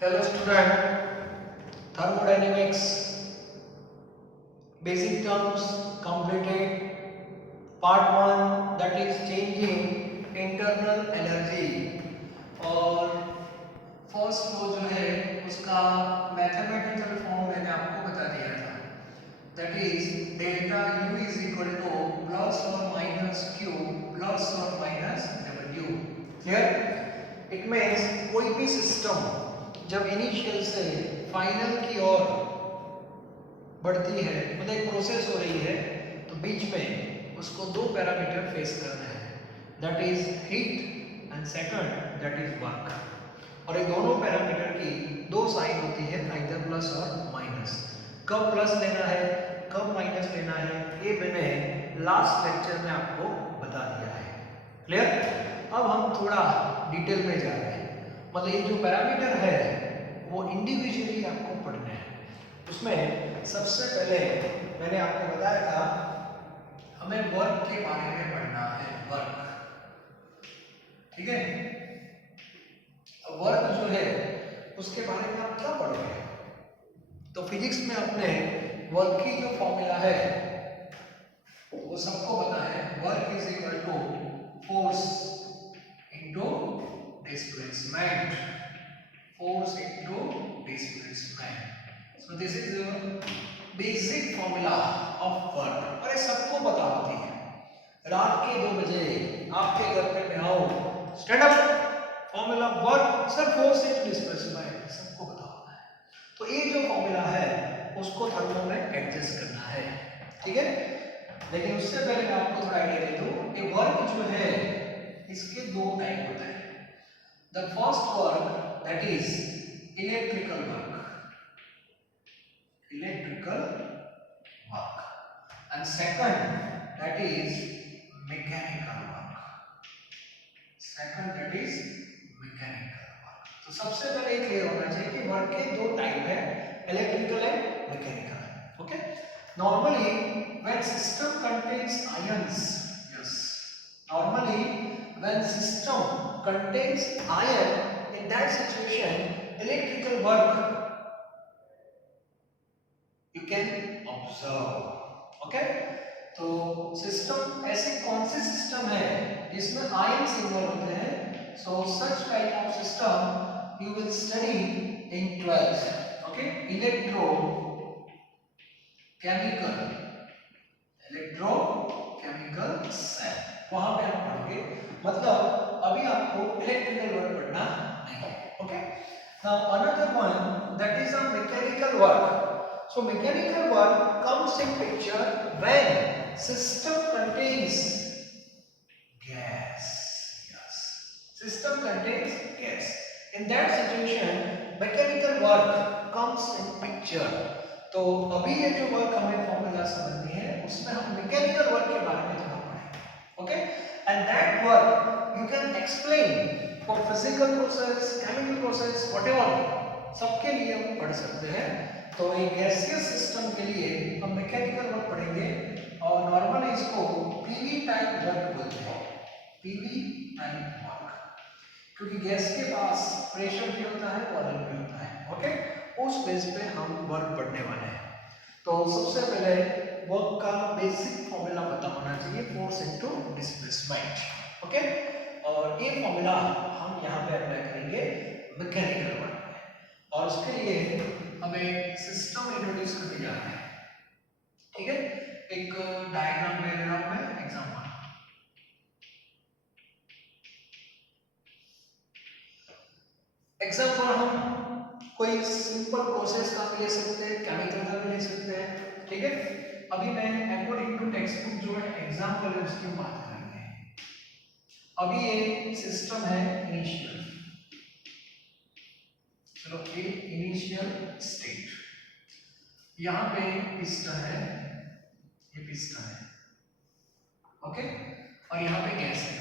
Hello student, thermodynamics, basic terms completed, part 1 that is changing internal energy और first लो जो है उसका mathematical form मैंने आपको बता दिया था that is delta U is equal to plus or minus Q plus or minus W. Clear? It means कोई भी सिस्टम जब इनिशियल से फाइनल की ओर बढ़ती है मतलब एक प्रोसेस हो रही है तो बीच में उसको दो पैरामीटर फेस करना है that is heat and second that is work और ये दोनों पैरामीटर की दो साइन होती है आइदर प्लस और माइनस कब प्लस लेना है कब माइनस लेना है ये मैंने लास्ट लेक्चर में आपको बता दिया है क्लियर अब हम थोड़ा डिटेल में जा रहे हैं मतलब ये जो पैरामीटर है वो इंडिविजुअली आपको पढ़ना है उसमें सबसे पहले मैंने आपको बताया था हमें वर्क के बारे में पढ़ना है वर्क ठीक है वर्क जो है उसके बारे में आप क्या पढ़ोगे तो फिजिक्स में अपने वर्क की जो फॉर्मूला है वो सबको पता है work is equal to force into displacement force into displacement. So this is the basic formula of work. और ये सबको पता होती है रात के 2 बजे आपके घर पे मैं आऊँ stand up formula work sir force into displacement सबको पता होता है तो ये जो फॉर्मूला है उसको थर्मो में एडजस्ट करना है ठीक है लेकिन उससे पहले मैं आपको थोड़ा आइडिया दे दूँ कि वर्क जो है इसके दो टाइप होते हैं The first work that is electrical work, and second that is mechanical work. तो सबसे पहले ये क्लियर होना चाहिए कि वर्क के दो टाइप है electrical and mechanical okay normally when system contains ions yes normally when system contains ion in that situation electrical work you can observe okay तो सिस्टम ऐसी कौन सी सिस्टम है जिसमें आयंस इन्वॉल्व होते हैं so such type of system you will study in 12th okay electrochemical cell वहां पे आप पढ़ोगे मतलब अभी आपको इलेक्ट्रिकल वर्क पढ़ना नहीं है okay now another one that is a mechanical work so mechanical work comes in picture when system contains gas yes system contains gas in that situation mechanical work comes in picture तो अभी ये जो work हमें formula समझनी है उसमें हम mechanical work के बारे में थोड़ा पढ़ेंगे okay and that work you can explain for physical process chemical process whatever सबके लिए हम पढ़ सकते हैं तो ये गैसियस सिस्टम के लिए हम मैकेनिकल वर्क पढ़ेंगे और नॉर्मली इसको पीवी टाइप वर्क बोलते हैं पीवी टाइप वर्क क्योंकि गैस के पास प्रेशर भी होता है वॉल्यूम भी होता है ओके उस बेस पे हम वर्क पढ़ने वाले हैं तो सबसे पहले वर्क का बेसिक फॉर्मूला पता होना चाहिए फोर्स इनटू डिस्प्लेसमेंट ओके और ये फॉर्मूला हम यहाँ पे अप्लाई करेंगे मैकेनिकल वर्क में और उसके लिए हमें सिस्टम इंट्रोड्यूस करने जा रहे हैं ठीक है एक डायग्राम ले रहा हूं मैं एग्जांपल हम कोई सिंपल प्रोसेस का भी ले सकते हैं केमिकल का भी ले सकते हैं ठीक है अभी मैं अकॉर्डिंग टू टेक्स्ट बुक जो है एग्जांपल है उसकी बात करेंगे अभी ये सिस्टम है इनिशियल चलो ये इनिशियल स्टेट यहाँ पे पिस्टन है ये पिस्टन है ओके और यहाँ पे गैस है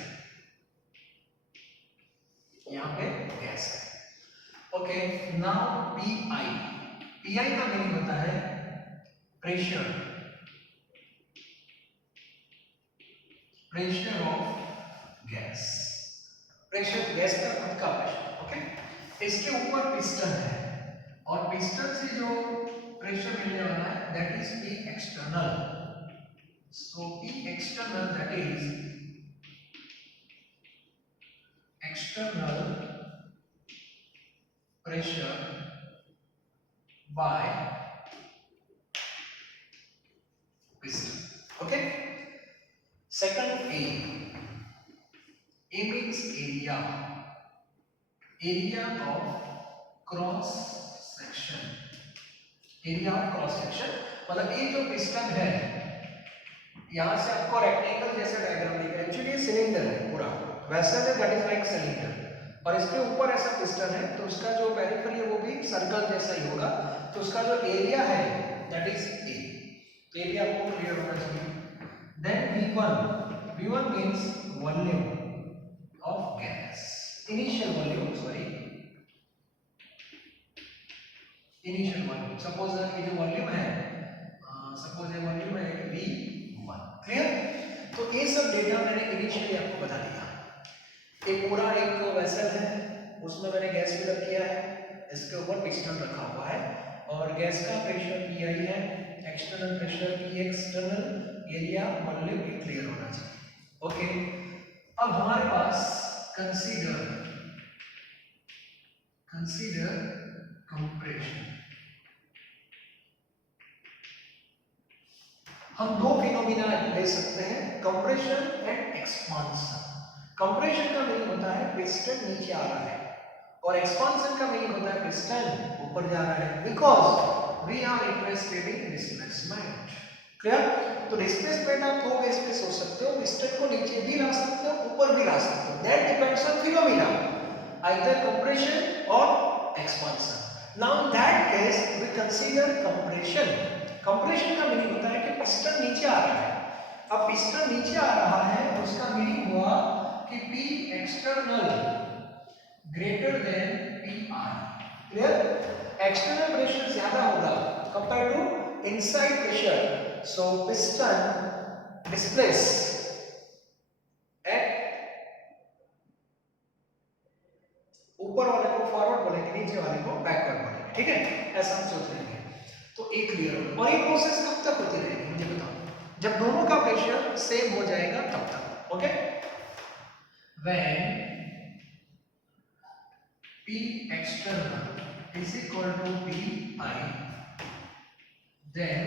यहाँ पे गैस है ओके नाउ पीआई का मीनिंग होता है pressure of gas pressure gas का खुद का प्रेशर ओके इसके ऊपर पिस्टन है और पिस्टन से जो प्रेशर मिलने वाला है that is P external. So P external that is external pressure by piston. Okay. Second A. A means area. Area of cross section. Area of cross section. मतलब ये जो पिस्टन है यहाँ से आपको रेक्टेंगल जैसा डायग्राम दिखा है। एक्चुअली ये सिलेंडर है पूरा वैसा है दैट इज लाइक सिलेंडर और इसके ऊपर ऐसा पिस्टन है तो उसका जो पेरिफेरी है वो भी सर्कल जैसा ही होगा। तो उसका जो एरिया है दैट इज ए। तो ये भी आपको क्लियर होना चाहिए। Then V1 means volume of gas. Initial volume suppose ये जो वॉल्यूम है सपोज ये वॉल्यूम है V1। क्लियर। तो ये सब डेटा मैंने इनिशियली आपको बता दिया। एक पूरा एक वेसल है उसमें मैंने गैस फिल किया है, इसके ऊपर पिस्टन रखा हुआ है और गैस का प्रेशर PI है, external pressure P external, area volume भी क्लियर होना चाहिए। ओके। अब हमारे पास कंसीडर कंप्रेशन। हम दो फिनोमिना ले सकते हैं कंप्रेशन एंड एक्सपांशन। कंप्रेशन का मीनिंग होता है पिस्टन नीचे आ रहा है और एक्सपांशन का मीनिंग होता है पिस्टन ऊपर जा रहा है because we are interested in displacement. Clear. तो डिस्प्लेसमेंट आप दो वेज पे सोच सकते हो, पिस्टन को नीचे भी ला सकते हो ऊपर भी ला सकते हो। That depends on phenomena either compression or expansion. Now in that case we consider compression. Compression का मीनिंग होता है कि पिस्टन नीचे आ रहा है। अब पिस्टन नीचे आ रहा है उसका मीनिंग हुआ कि P external greater than PI। Clear. External pressure ज्यादा होगा compare to inside pressure. So piston displace at ऊपर वाले को फॉरवर्ड बोलेंगे, नीचे वाले को बैकवर्ड बोलेंगे। ठीक है, ऐसा हम सोच लेंगे। तो एक क्लियर हो। और ये प्रोसेस कब तक होती रहेगी मुझे बताओ, जब दोनों का प्रेशर सेम हो जाएगा तब तक। Okay. when P external is equal to PI then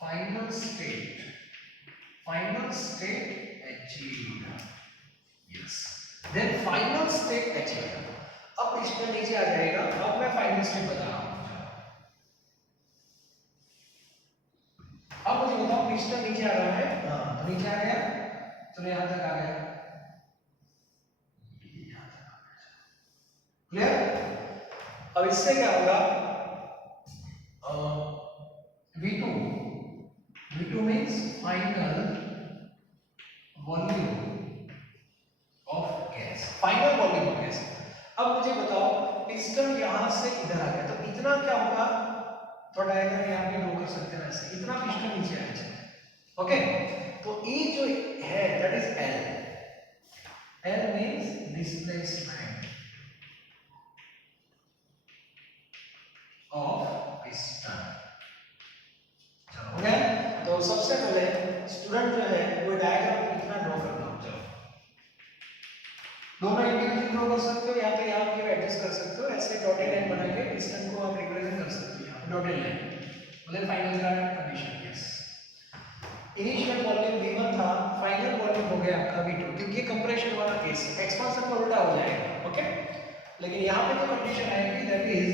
final state achieved। yes, then final state achieved। अब पिस्टन नीचे आ जाएगा। अब मैं फाइनल स्टेट बता रहा हूं। अब मुझे बताओ पिस्टन नीचे आ रहा है। हाँ, तो नीचे आ गया, चलो यहां तक आ गया। क्लियर। अब इससे क्या होगा V2 means final volume of gas. Final volume of gas. अब मुझे बताओ पिस्टन यहां से इधर आ गया तो इतना क्या होगा, तो डायग्राम यहां पे ड्रॉ कर सकते हैं ऐसे। इतना पिस्टन नीचे आ जाए। ओके। तो ये जो है that is L means displacement of piston. चलो हो गया। तो सबसे पहले स्टूडेंट जो है वो डायग्राम इतना ड्रॉ करना हो। चलो दोनों इंडिविजुअल ड्रॉ कर सकते हो या तो यहाँ पे एडजस्ट कर सकते हो। ऐसे डॉटेड लाइन बना के पिस्टन को आप रिप्रेजेंट कर सकते हो। डॉटेड लाइन मतलब फाइनल का condition. Yes, initial volume V1 था, फाइनल वॉल्यूम हो गया आपका V2 क्योंकि ये कंप्रेशन वाला केस है। एक्सपांशन का उल्टा हो जाएगा। ओके। लेकिन यहाँ पे जो कंडीशन आएगी that is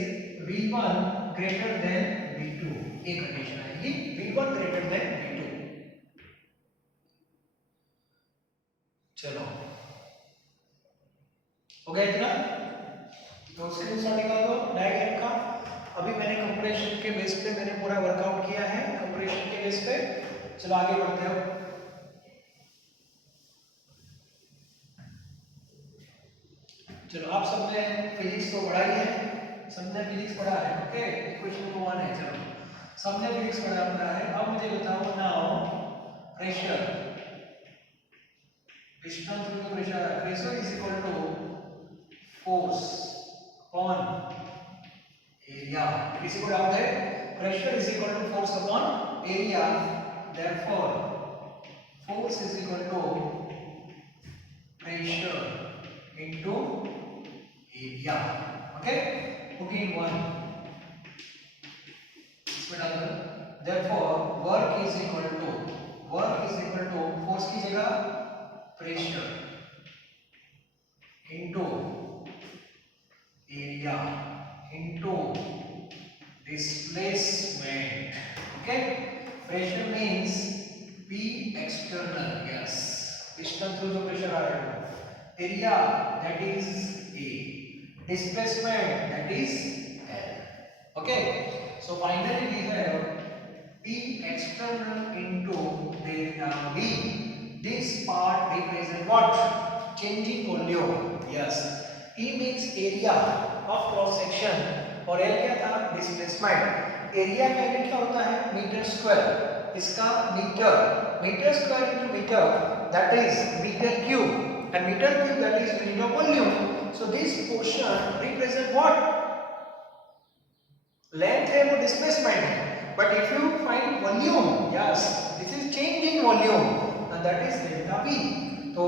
V1 greater than V2। ये कंडीशन आएगी V1 ग्रेटर देन V2। चलो हो गया इतना। तो स्क्रीनशॉट निकाल दो डायग्राम का। अभी मैंने कंप्रेशन के बेस पे मैंने पूरा वर्कआउट किया है, कंप्रेशन के बेस पे। चलो आगे बढ़ते हो। चलो आप सबने फिजिक्स तो पढ़ा ही है, सबने फिजिक्स पढ़ा है। ओके, इक्वेशन नंबर 1 है। चलो सबने फिजिक्स पढ़ा है। अब मुझे बताओ now pressure piston through the pressure is equal to force upon area. किसी को डाउट है? Pressure is equal to force upon area, therefore force is equal to pressure into area. Okay, booking 1 इसमें डाल दो। Therefore work is equal to force की जगह pressure into area into displacement. Okay, pressure means P external, yes, piston through जो pressure आ रहा है, area that is A, displacement that is L. Okay, so finally we have P external into delta V. This part represent what? Changing volume. Yes, E means area of cross section और L क्या था? Displacement. Area का unit क्या होता है? Metre square, इसका metre, metre square into metre that is metre cube, and metre cube that is unit of volume. So this portion represent what? Length है, वो डिस्प्लेसमेंट है, but if you find volume, yes, this is change in volume and that is delta V। तो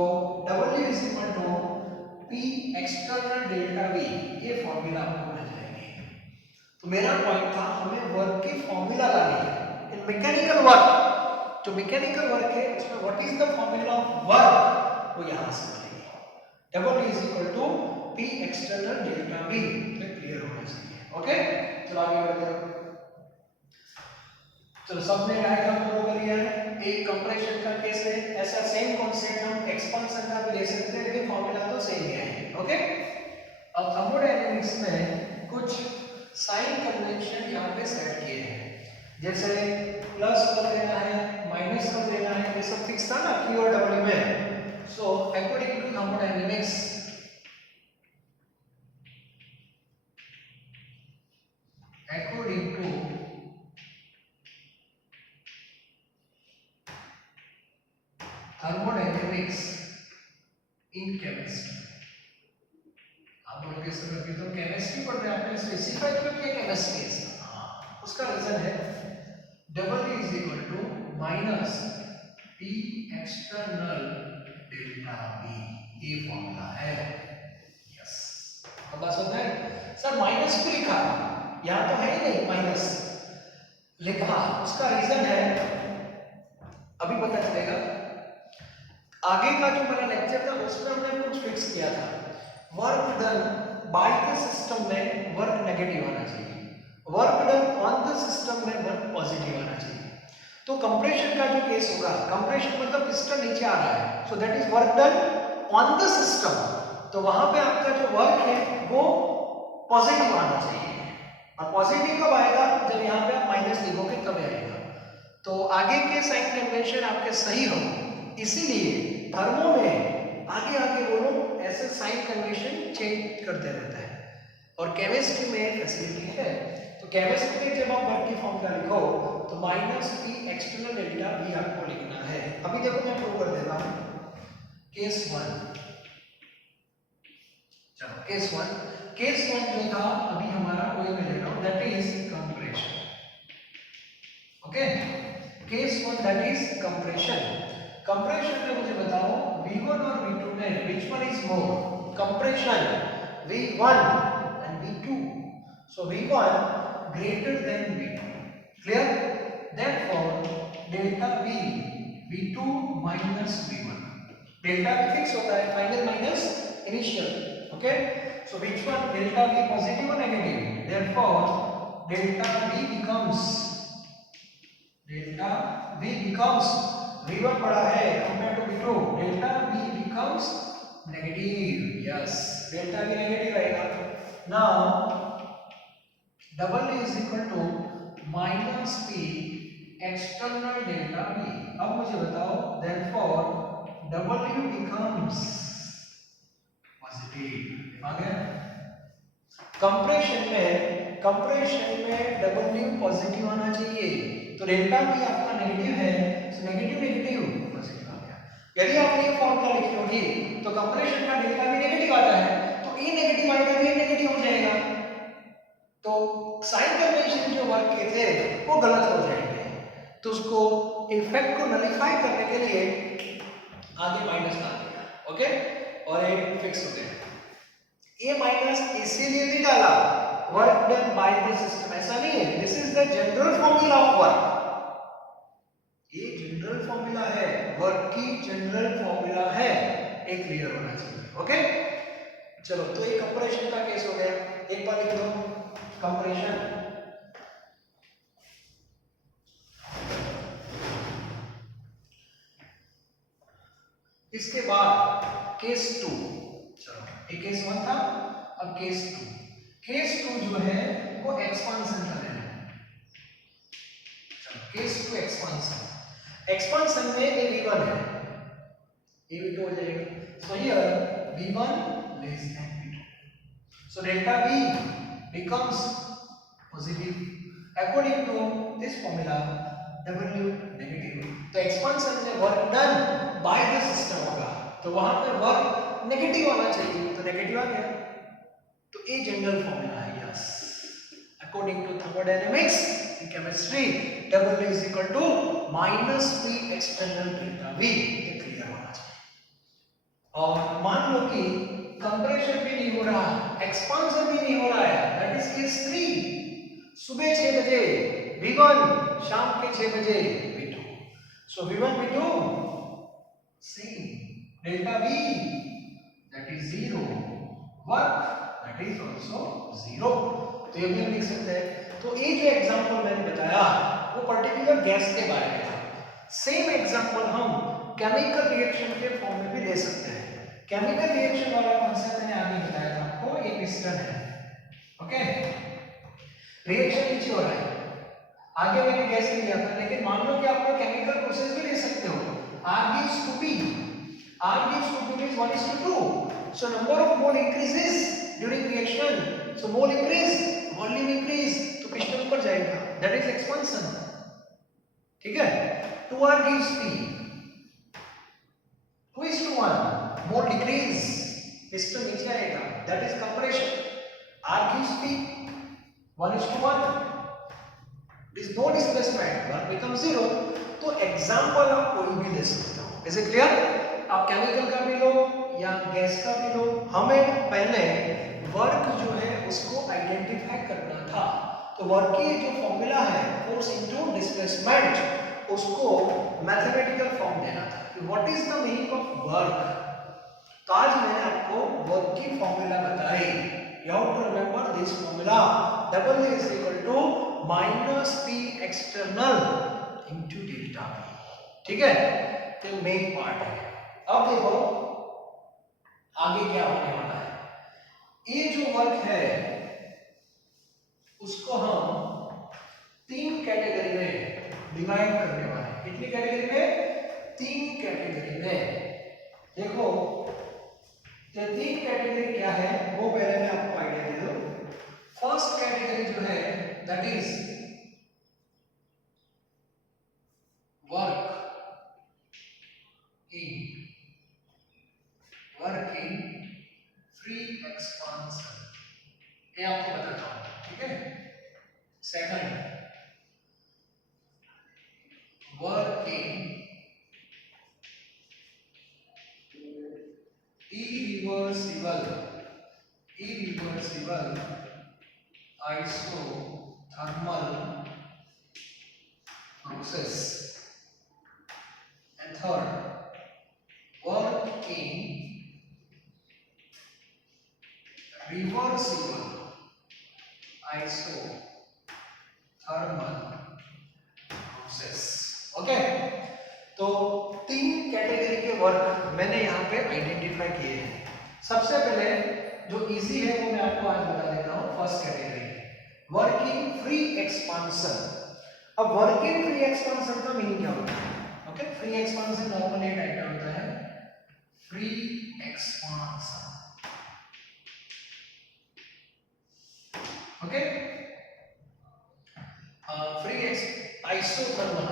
W is equal to P external delta V, ये formula आपको मिल जाएगी। तो मेरा पॉइंट था हमें वर्क की फॉर्मूला लानी है इन मैकेनिकल वर्क। जो मैकेनिकल वर्क है उसमें what is the formula of work, वो यहां से मिलेगी। W is equal to P external delta V। ये क्लियर होना चाहिए। ओके, चलो आगे बढ़ते हैं। चलो सबने डायग्राम ड्रॉ कर लिया है। एक कंप्रेशन का केस है, ऐसा सेम कॉन्सेप्ट हम एक्सपेंशन का भी ले सकते हैं, लेकिन फॉर्मूला तो सेम ही है। ओके, अब थर्मोडायनेमिक्स में कुछ साइन कन्वेंशन यहाँ पे सेट किए हैं, जैसे प्लस कर देना है, माइनस कर देना है, ये सब फिक्स था ना Q और W में। So according to thermodynamics in chemistry, आप लोग के समय अभी तो केमिस्ट्री पढ़ रहे हैं, आपने स्पेसिफाई क्यों किया केमिस्ट्री? हाँ, उसका रीजन है W is equal to minus P external delta V, ये फॉर्मूला है। यस, अब बात समझ में? सर माइनस क्यों लिखा? यहाँ तो है ही नहीं माइनस लिखा, उसका रीजन है अभी पता चलेगा। आगे का जो मेरा लेक्चर था उसमें हमने कुछ फिक्स किया था, work done by the system में वर्क नेगेटिव आना चाहिए, work done on the system में वर्क पॉजिटिव आना चाहिए। तो कंप्रेशन का जो केस होगा, कंप्रेशन मतलब पिस्टन नीचे आ रहा है, so that is work done on the system, तो वहां पे आपका जो वर्क है वो पॉजिटिव आना चाहिए। और पॉजिटिव कब आएगा? जब यहाँ पे आप माइनस लिखोगे तब आएगा। तो आगे के साइन कन्वेंशन आपके सही हो, इसीलिए थर्मो में आगे आगे वो लोग ऐसे साइन कन्वेंशन चेंज करते रहते हैं, और केमिस्ट्री में फैसिलिटी है। तो केमिस्ट्री में जब आप वर्क की फॉर्मूला लिखो तो minus P external delta V आपको लिखना है। अभी देखो मैं प्रूव कर देता हूं। केस 1, चलो केस 1 जो था अभी हमारा वही मैं ले रहा हूं, that is compression. Okay, case 1 that is compression. Compression में मुझे बताओ V1 और V2 में which one is more? Compression V1 and V2. So V1 greater than V2. Clear? Therefore delta V V2 minus V1. Delta V fix होता है, final minus initial. Okay, so which one? Delta V positive or negative? Therefore delta V becomes V1 बड़ा है compared to V2, delta V becomes negative. Yes, delta V negative आएगा। Now W is equal to minus P external delta V। अब मुझे बताओ therefore W becomes positive। आ गया? Compression में W positive आना चाहिए, तो डेल्टा भी आपका नेगेटिव है, तो नेगेटिव पॉजिटिव आ गया। यदि आपने ये फॉर्मूला लिखी होगी तो कंप्रेशन का डेल्टा भी नेगेटिव आता है, तो E नेगेटिव आएगा, V नेगेटिव हो जाएगा, तो साइन कन्वेंशन जो वर्क के थे वो गलत हो जाएंगे। तो उसको इफेक्ट को नलीफाई करने के लिए आगे माइनस डाल दिया, ओके, और ये फिक्स हो गया। ए माइनस इसीलिए नहीं डाला, work done by the system, ऐसा नहीं है, this is the general formula of work, ये जनरल फॉर्मूला है, वर्क की जनरल फॉर्मूला है, एक क्लियर होना चाहिए, ओके। चलो, तो ये कंप्रेशन का केस हो गया, एक बार लिख दो कंप्रेशन। इसके बाद केस 2, चलो ये केस 1 था, अब केस 2, केस 2 जो है वो एक्सपांशन का है। चलो केस 2 एक्सपांशन, एक्सपांशन में ये v1 है, ये v2 हो जाएगा, so here v1 less than v2, so delta v becomes positive according to this formula, w negative, तो एक्सपांशन में work done by the system होगा, तो वहां पर वर्क नेगेटिव आना चाहिए, तो नेगेटिव आ गया, तो ये जनरल फॉर्मूला है, yes, according to thermodynamics in chemistry W is equal to minus P external delta V, ये क्लियर होना चाहिए। और मान लो कि कंप्रेशन भी नहीं हो रहा, एक्सपांशन भी नहीं हो रहा है, दैट इज केस 3, सुबह 6 बजे V1, शाम के 6 बजे V2, so V1 V2 same, delta V that is 0, work that is also 0, तो ये भी हम लिख सकते हैं। तो ये जो एग्जांपल मैंने बताया वो पर्टिकुलर गैस के बारे में था, सेम एग्जांपल हम केमिकल रिएक्शन के फॉर्म में भी ले सकते हैं। केमिकल रिएक्शन वाला कॉन्सेप्ट मैंने आगे बताया था आपको, ये पिस्टन है, ओके, रिएक्शन नीचे हो रहा है, आगे मैंने गैस लिया था, लेकिन मान लो कि आप लोग केमिकल प्रोसेस भी ले सकते हो, R gives to P, R gives to P means 1:2, so number of mole increases during reaction, so mole increase, volume increase, तो पिस्टन ऊपर जाएगा, that is expansion, ठीक है। 2R gives P, 2:1, mole decrease, piston नीचे आएगा, that is compression, R gives P, 1:1, there is no displacement, work becomes 0, तो example आप कोई भी ले सकते हो, इज इट क्लियर? आप केमिकल का भी लो या गैस का भी लो, हमें पहले वर्क जो है उसको आइडेंटिफाई करना था, तो वर्क की जो फॉर्मूला है फोर्स इनटू डिस्प्लेसमेंट, उसको मैथमेटिकल फॉर्म देना था कि what is the meaning of work. तो आज मैंने आपको वर्क की फॉर्मूला बताई, you have to remember this formula, W is equal to minus P external into delta V, ठीक है, तो मेन पार्ट है। अब देखो आगे क्या होने वाला है, ये जो वर्क है उसको हम 3 कैटेगरी में डिवाइड करने वाले हैं, कितनी कैटेगरी में? 3 कैटेगरी में। देखो ये 3 कैटेगरी क्या है वो पहले मैं आपको आइडिया दे दूं। फर्स्ट कैटेगरी जो है that is work in free expansion, ये आपको बताता हूं, ठीक है। Second, work in irreversible isothermal process, and third, work in reversible isothermal process, okay. तो 3 कैटेगरी के वर्क मैंने यहाँ पे आइडेंटिफाई किए हैं। सबसे पहले जो इजी है वो मैं आपको आज बता देता हूँ। First category working free expansion. अब वर्किंग फ्री एक्सपांशन का मीनिंग क्या होता है? Okay, free expansion normally type का होता है free expansion, okay. Free isothermal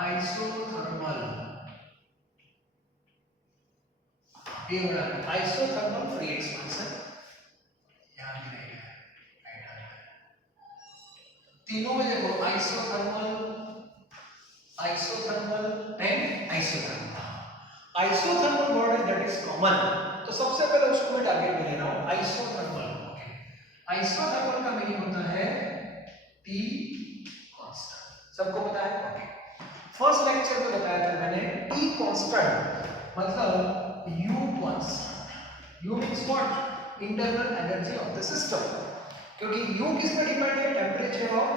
isothermal ये हो रहा है आइसोथर्मल फ्री एक्सपांशन, यहाँ भी रहेगा राइट हैंड, तीनों में देखो isothermal and isothermal. Isothermal word है दैट इज कॉमन, तो सबसे पहले उसको मैं टारगेट में ले रहा हूं आइसोथर्मल। ओके, आइसोथर्मल का मीनिंग होता है T कांस्टेंट, सबको पता है। ओके, फर्स्ट लेक्चर में बताया था मैंने T कांस्टेंट मतलब U constant. U means what? Internal energy of the system, क्योंकि U किस पर डिपेंड है? Temperature of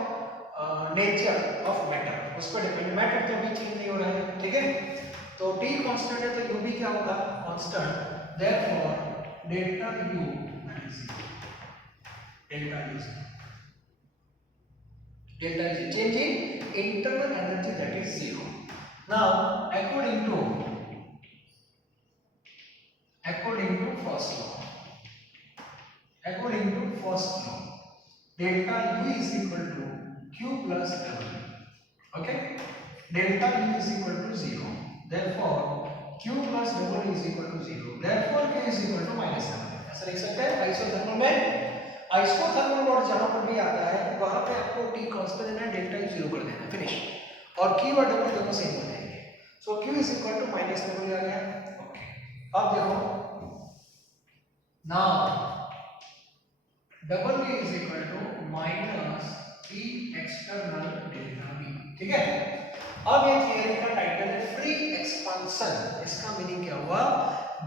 nature of matter, उस पर डिपेंड। मैटर तो अभी चेंज नहीं हो रहा है, ठीक है। तो T कांस्टेंट है तो U भी क्या होगा? Constant. Therefore delta U delta is change in internal energy, that is zero. Now according to first law delta U is equal to Q plus W. Okay, delta U is equal to 0, therefore Q plus W is equal to 0, therefore Q is equal to -W. ऐसा लिख सकते हैं isothermal में। Isothermal word जहां पर भी आता है वहां पे आपको T कांस्टेंट देना है, डेल्टा U 0 कर देना, फिनिश। और Q और W दोनों सेम हो जाएंगे, सो Q is equal to -W आ गया। ओके, अब देखो now W is equal to minus P external delta V, ठीक है। अब ये थियरी का टाइटल है फ्री एक्सपांशन। इसका मीनिंग क्या हुआ?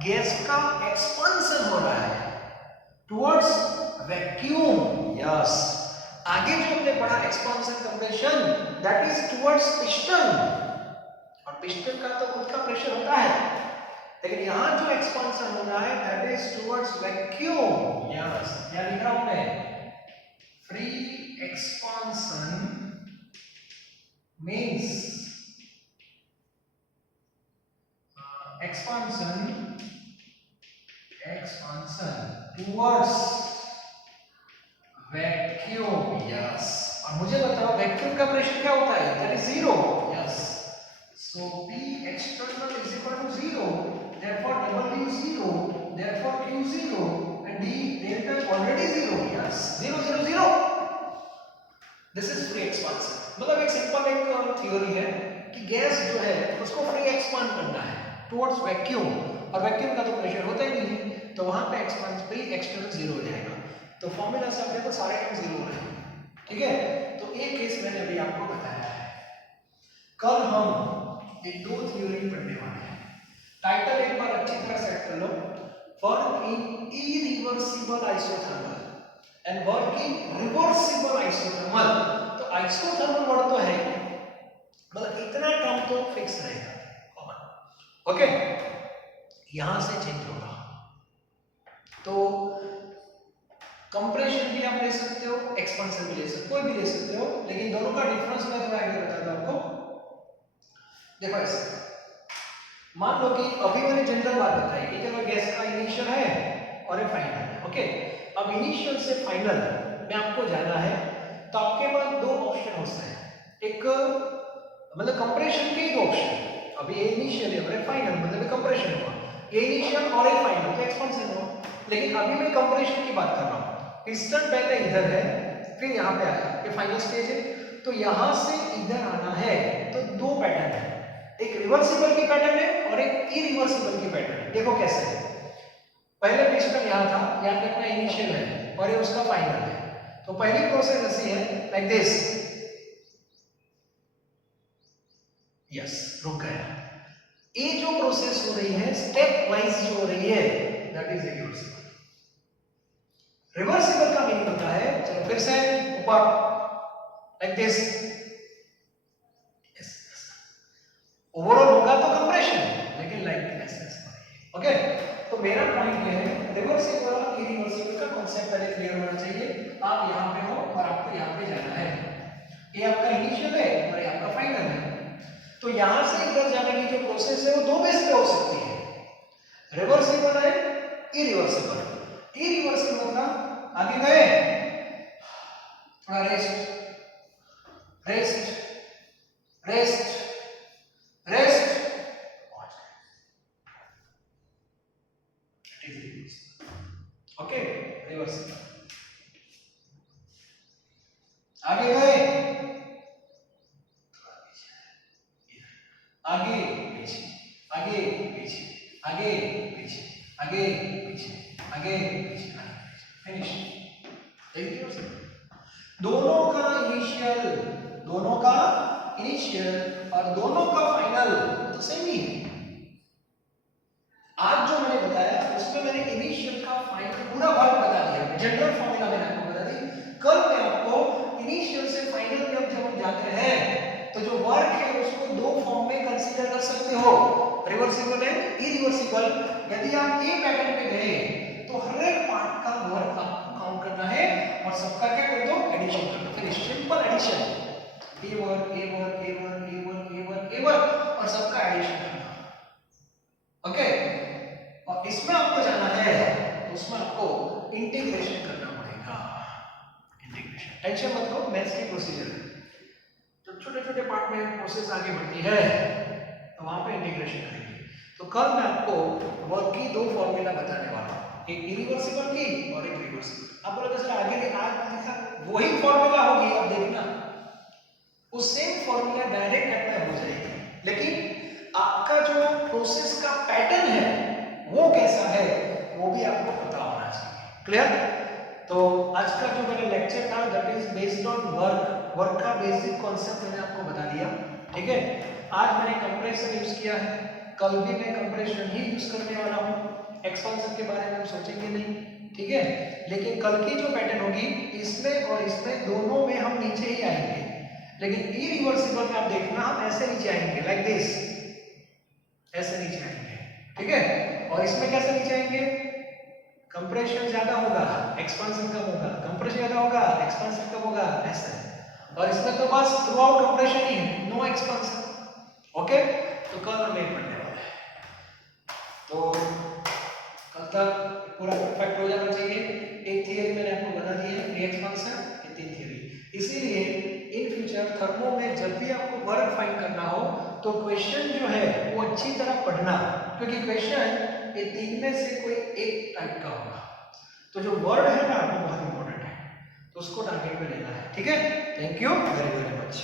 गैस का एक्सपांशन हो रहा है टुवर्ड्स वैक्यूम। यस, आगे जो हमने पढ़ा expansion compression that is towards piston, और पिस्टन का तो खुद का प्रेशर होता है, लेकिन यहां जो एक्सपांशन हो रहा है that is towards vacuum. Yes, क्या लिख रहा हूं मैं? Free expansion means expansion towards vacuum। Yes, और मुझे बताओ वैक्यूम का प्रेशर क्या होता है? That is 0। Yes, so P external is equal to 0, therefore W 0, therefore Q 0 and D delta is already 0। Yes, 0 0 0, this is free expansion. मतलब एक simple एक थ्योरी है कि गैस जो है उसको फ्री एक्सपांड करना है टुवर्ड्स वैक्यूम, और वैक्यूम का तो प्रेशर होता ही नहीं है, तो वहां पे एक्सपांस फ्री एक्सटर्नल 0 हो जाएगा। तो फॉर्मूला से आपने तो सारे टाइम 0 हो रहे हैं, ठीक है। तो एक केस मैंने अभी आपको बताया है, कल हम ये दो थ्योरी पढ़ने वाले हैं। टाइटल एक बार अच्छी तरह सेट कर लो, work in irreversible isothermal and work in reversible isothermal. तो आइसोथर्मल वर्ड तो है, मतलब इतना टर्म तो फिक्स रहेगा कॉमन। ओके, यहां से चेंज होगा, तो कंप्रेशन भी आप ले सकते हो, एक्सपांशन भी ले सकते हो, कोई भी ले सकते हो, लेकिन दोनों का डिफरेंस मैं थोड़ा आगे बता दूं आपको। देखो ऐसे मान लो कि अभी मैंने जनरल बात बताई कि चलो गैस का इनिशियल है और ये फाइनल है। ओके, अब इनिशियल से फाइनल में आपको जाना है, तो आपके पास दो ऑप्शन होते हैं। एक मतलब कंप्रेशन के दो ऑप्शन, अभी ये इनिशियल है और फाइनल, मतलब कंप्रेशन हुआ, ये इनिशियल और ये फाइनल, तो एक्सपांशन हुआ। लेकिन अभी मैं कंप्रेशन की बात कर रहा हूं, पिस्टन पहले इधर है फिर यहां पे आया, ये फाइनल स्टेज है, तो यहां से इधर आना है, तो दो पैटर्न है, एक रिवर्सिबल की पैटर्न है और एक इरिवर्सिबल की पैटर्न है। देखो कैसे है, पहले पिस्टन यहां था, यहां पे अपना इनिशियल है और ये उसका फाइनल है, तो पहली प्रोसेस ऐसी है लाइक दिस। यस, रुक गया। ये जो प्रोसेस हो रही है स्टेप वाइज जो हो रही है दैट इज रिवर्सिबल। रिवर्सिबल का मीनिंग होता है, चलो फिर से ऊपर लाइक दिस। यस, ओवरऑल होगा तो कंप्रेशन, लेकिन लाइक दिस। ओके, तो मेरा पॉइंट ये है रिवर्सिबल और इरिवर्सिबल का कांसेप्ट पहले क्लियर होना चाहिए। आप यहां पे हो और आपको यहां पे जाना है, ये आपका इनिशियल है और ये आपका फाइनल है, तो यहां से इधर जाने की जो प्रोसेस है वो दो बेस पे हो सकती है, रिवर्सिबल है इरिवर्सिबल। इरिवर्सिबल का आगे गए, थोड़ा rest rest rest rest, okay, reversible. आगे गए, आगे पीछे, आगे पीछे, आगे पीछे, आगे पीछे, आगे पीछे, फिनिश। दोनों का इनिशियल और दोनों का फाइनल तो सेम ही है। आज जो मैंने बताया उसमें मैंने इनिशियल का फाइनल पूरा वर्क बता दिया, जनरल फॉर्मूला मैंने आपको बता दी। कल मैं आपको इनिशियल से फाइनल में जब हम जाते हैं तो जो वर्क है उसको दो फॉर्म में कंसीडर कर सकते हो, रिवर्सिबल एंड इरिवर्सिबल। यदि आप ए पैटर्न पे गए तो हर एक पार्ट का वर्क आपको काउंट करना है और सबका क्या कर दो, एडिशन कर दो। फिर simple addition, a1 a1 a1 a1 a1 a1 और सबका एडिशन करना। ओके, और इसमें आपको जाना है तो उसमें आपको इंटीग्रेशन करना पड़ेगा। इंटीग्रेशन, टेंशन मत लो, मैथ्स की प्रोसीजर है। तो छोटे छोटे पार्ट में प्रोसेस आगे बढ़ती है तो वहां पे इंटीग्रेशन करेंगे। तो कल मैं आपको वर्क की दो फॉर्मूला बताने वाला हूं, एक इरिवर्सिबल की और एक रिवर्सिबल। आप बोलोगे सर आगे आज लिखा वही फॉर्मूला होगी, अब देखना उस सेम फॉर्मूला डायरेक्ट अप्लाई हो जाएगी, लेकिन आपका जो प्रोसेस का पैटर्न है वो कैसा है वो भी आपको पता होना चाहिए। क्लियर? तो आज का जो मेरा लेक्चर था that is based on work का बेसिक कॉन्सेप्ट मैंने आपको बता दिया। ठीक है, आज मैंने कंप्रेशन यूज किया है, कल भी मैं कंप्रेशन ही यूज करने वाला हूँ। एक्सपेंशन के बारे में हम सोचेंगे नहीं, ठीक है, लेकिन कल की जो पैटर्न होगी इसमें और इसमें दोनों में हम नीचे ही आएंगे, लेकिन इरिवर्सिबल में आप देखना हम ऐसे नीचे आएंगे, लाइक दिस, ऐसे नीचे आएंगे। ठीक है, और इसमें कैसे नीचे आएंगे, कंप्रेशन ज्यादा होगा एक्सपेंशन कम होगा, कंप्रेशन ज्यादा होगा एक्सपेंशन कम होगा, ऐसा है। और इसमें तो बस थ्रू आउट कंप्रेशन ही है, नो एक्सपेंशन। ओके, तो कल हम एक पढ़ने वाले हैं, तो कल तक पूरा परफेक्ट हो जाना चाहिए। एक थियरी मैंने आपको बता दी है, प्री एक्सपेंशन, ये तीन थियरी। इसीलिए इन फ्यूचर थर्मो में जब भी आपको वर्क फाइंड करना हो तो क्वेश्चन जो है वो अच्छी तरह पढ़ना, क्योंकि क्वेश्चन ये तीन में से कोई एक टाइप का होगा। तो जो वर्ड है ना वो बहुत इंपॉर्टेंट है, तो उसको टारगेट में लेना है। ठीक है, thank you very very much.